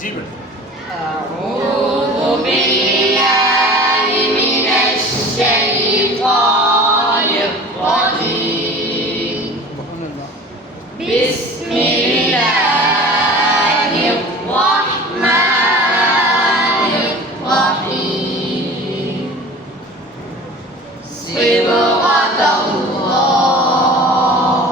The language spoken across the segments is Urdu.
جی بیٹا أعوذ بالله من الشيطان الرجيم بسم الله الرحمن الرحيم صبغة الله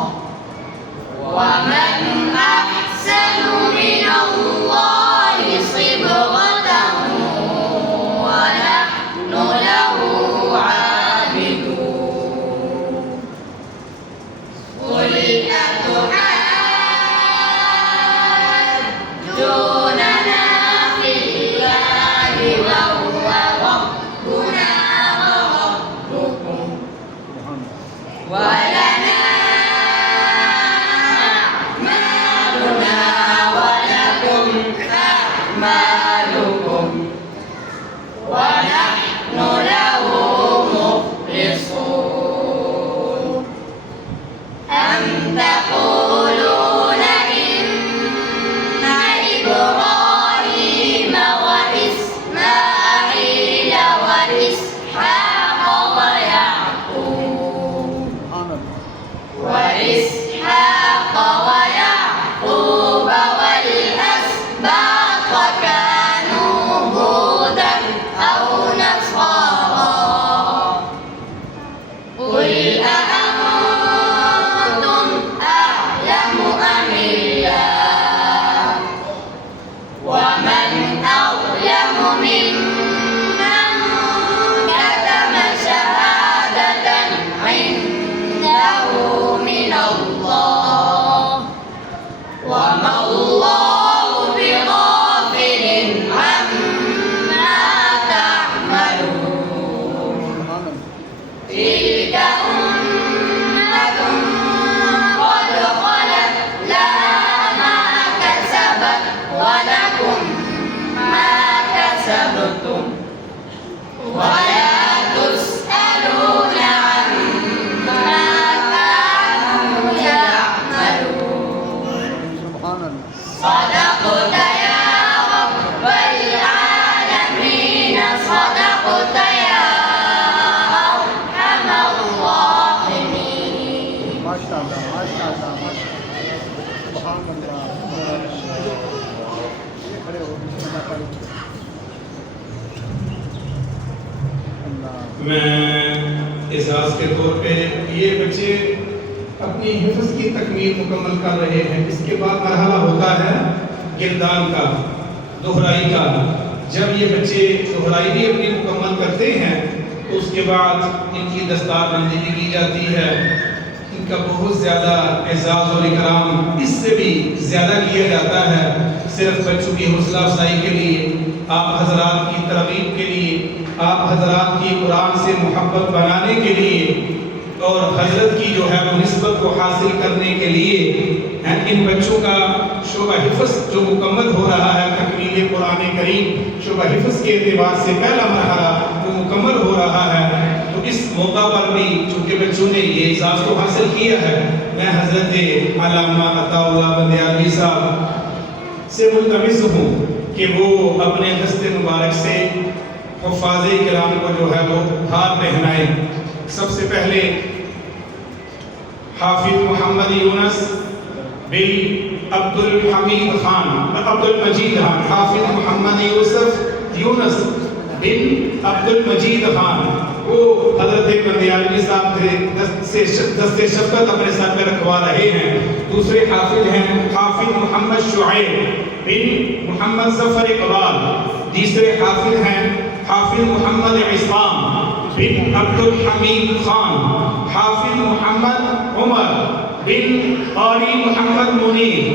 ومن أحسن من الله صبغة ونحن له عابدون قل أتحاجوننا في الله وهو ربنا وربكم ولنا أعمالنا ولكم أعمالكم ونحن له مخلصون أم تقولون إن إبراهيم وإسماعيل وإسحاق ويعقوب والأسباط كانوا هودا أو نصارى قل أأنتم أعلم أم الله ومن أظلم ممن كتم شهادة عنده من الله وما الله بغافل عما تعملون تلك أمة قد خلت لها ما كسبت ولكم ما كسبتم ولا تسألون عما كانوا يعملون صدقت يا رب العالمين صدقت يا أرحم الراحمين ماشاء اللہ ماشاء اللہ ماشاء اللہ سبحان اللہ کھڑے ہو بسم اللہ پڑھو اللہ میں احساس کے طور پہ یہ بچے اپنی حفظ کی تکمیل مکمل کر رہے ہیں. اس کے بعد مرحلہ ہوتا ہے گردان کا، دہرائی کا. جب یہ بچے دہرائی بھی اپنی مکمل کرتے ہیں تو اس کے بعد ان کی دستار بندی بھی کی جاتی ہے. ان کا بہت زیادہ اعزاز اور اکرام اس سے بھی زیادہ کیا جاتا ہے. صرف بچوں کی حوصلہ افزائی کے لیے، آپ حضرات کی ترغیب کے لیے، آپ حضرات کی قرآن سے محبت بنانے کے لیے اور حضرت کی جو ہے وہ نسبت کو حاصل کرنے کے لیے ان بچوں کا شعبہ حفظ جو مکمل ہو رہا ہے، تکمیل قرآن کریم شعبہ حفظ کے اعتبار سے پہلا مرحلہ وہ مکمل ہو رہا ہے. تو اس موقع پر بھی چونکہ بچوں نے یہ اعزاز کو حاصل کیا ہے، میں حضرت علامہ عطا اللہ بندیالوی صاحب سے ملتمس ہوں کہ وہ اپنے دست مبارک سے حفاظ کرام کو جو ہے وہ ہار پہنائیں. سب سے پہلے حافظ محمد یونس بن عبد المجید خان، حافظ محمد یونس بن عبد المجید خان، وہ حضرت بندیالوی صاحب سے دست شفقت اپنے سر پہ رکھوا رہے ہیں. دوسرے حافظ ہیں حافظ محمد شعیب بن محمد ظفر اقبال. تیسرے حافظ ہیں حافظ محمد عصام بن عبد الحمید خان. حافظ محمد عمر بن قاری محمد منیر.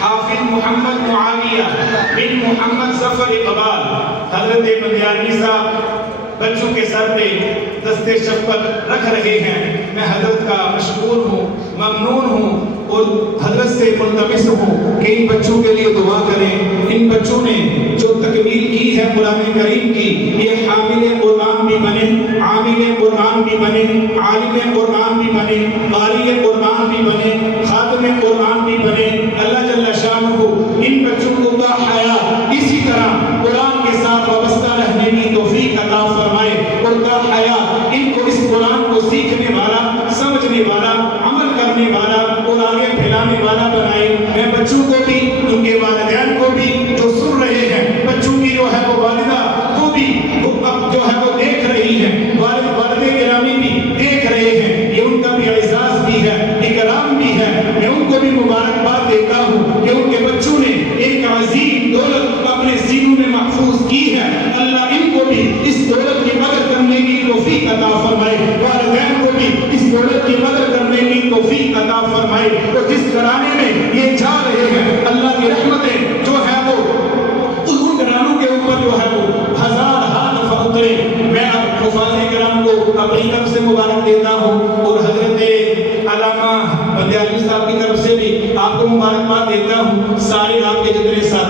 حافظ محمد معاویہ بن محمد ظفر اقبال. حضرت بندیالوی صاحب بچوں کے سر پہ دست شفقت رکھ رہے ہیں. میں حضرت کا مشکور ہوں، ممنون ہوں اور حضرت سے ملتمس ہوں کہ ان بچوں کے لیے دعا کریں. ان بچوں نے جو تکمیل کی ہے قرآن کریم کی، یہ حامل قرآن بھی بنے، عامل قرآن بھی بنے، عالم قرآن بھی بنے، قاری قرآن بھی بنے، خاتم قرآن بھی بنے. اللہ جل شانہ ان بچوں کو باحیا اس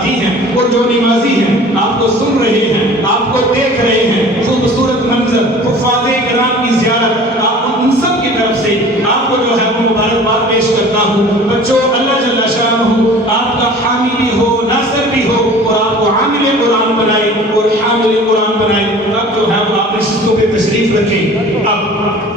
ساتھی ہیں اور جو نمازی ہیں آپ کو سن رہے ہیں، آپ کو دیکھ رہے ہیں، خوبصورت منظر، حفاظ کرام کی زیارت، آپ ان سب کی طرف سے آپ کو جو ہے وہ مبارکباد پیش کرتا ہوں۔ بچوں اللہ جل شانہ آپ کا حامی بھی ہو، ناصر بھی ہو، اور آپ کو عامل قرآن بنائے اور حامل قرآن بنائے۔ اب جو ہے وہ آپ نشستوں پہ تشریف رکھیں۔ اب